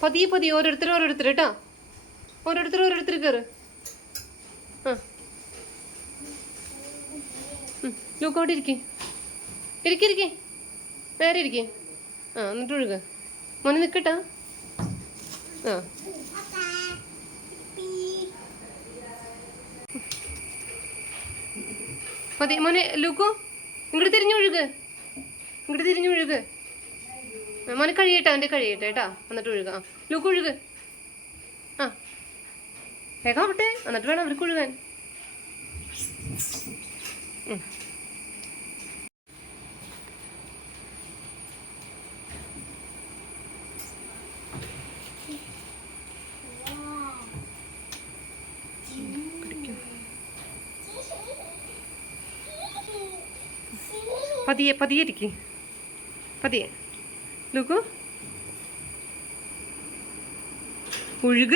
പതിയെ പതിയെ ഓരോരുത്തർ കേട്ടോ. ഓരോരുത്തർ കയറ്. ആ ലൂക്ക് അവിടെ ഇരിക്കേ നേരെ ഇരിക്കേ. ആ എന്നിട്ട് ഒഴുക. മോനെ നിൽക്കട്ടാ. ആ പതിയെ മോനെ ലൂക്കോ ഇങ്ങോട്ട് തിരിഞ്ഞു ഒഴുക. മോനെ കഴിയട്ടെ, അവൻ്റെ കഴിയട്ടെ കേട്ടാ. എന്നിട്ട് ഒഴുക. ആ ലൂക്ക് ഒഴുക. ആ വേഗം ആവട്ടെ, എന്നിട്ട് വേണം അവർക്ക് ഒഴുകാൻ. പതിയെ ഇരിക്കും. പതിയെ ലൂക്കു ഒഴുക.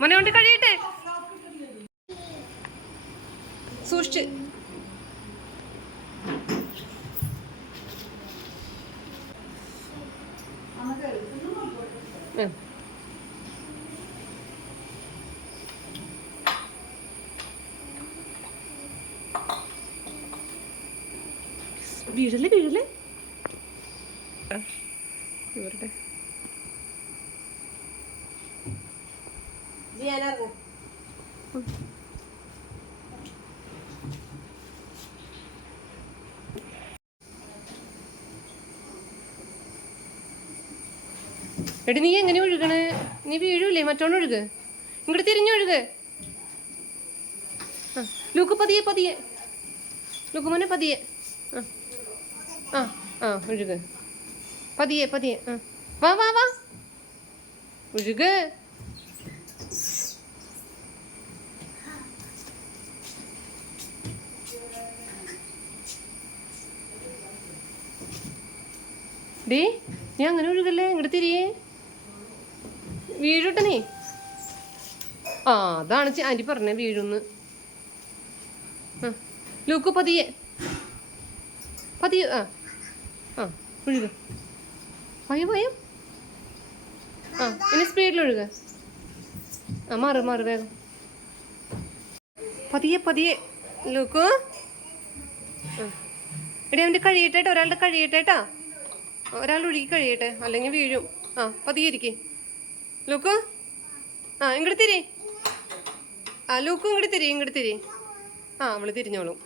മോനെ കൊണ്ട് കഴിയട്ടെ, സൂക്ഷിച്ച്. വീഴല്ലേ ഇവരുടെ എടി നീ എങ്ങനെ ഒഴുകണേ? നീ വീഴൂലേ? മറ്റോണ്ട് ഒഴുക. ഇങ്ങോട്ട് തിരിഞ്ഞൊഴുക. ആ ലൂക്ക് പതിയെ ലൂക്ക് മോനെ പതിയെ. ആ ആ ഒഴുക. പതിയെ. ആ വാ ഒഴുക. ഡേ നീ അങ്ങനെ ഒഴുകല്ലേ, ഇങ്ങോട്ട് തിരിയേ. വീഴൂട്ടെ നീ. ആ അതാണ് ആൻറ്റി പറഞ്ഞേ വീഴുന്ന്. ആ ലൂക്ക് പതിയെ. ആ ആ ഒഴുക. ഭയം. ആ ഇനി സ്പീഡിൽ ഒഴുക. ആ മാറ് വേഗം. പതിയെ ലൂക്കു. എടി അവൻ്റെ കഴിയട്ടെ, ഒരാളുടെ കഴിയട്ടെ. ഒരാൾ ഒഴുകി കഴിയട്ടെ, അല്ലെങ്കിൽ വീഴും. ആ പതിയെ ഇരിക്കേ ലൂക്കു. ആ ഇങ്ങോട്ട് തിരി. ആ ലൂക്കു ഇങ്ങോട്ട് തിരി. ആ അവള് തിരിഞ്ഞോളും.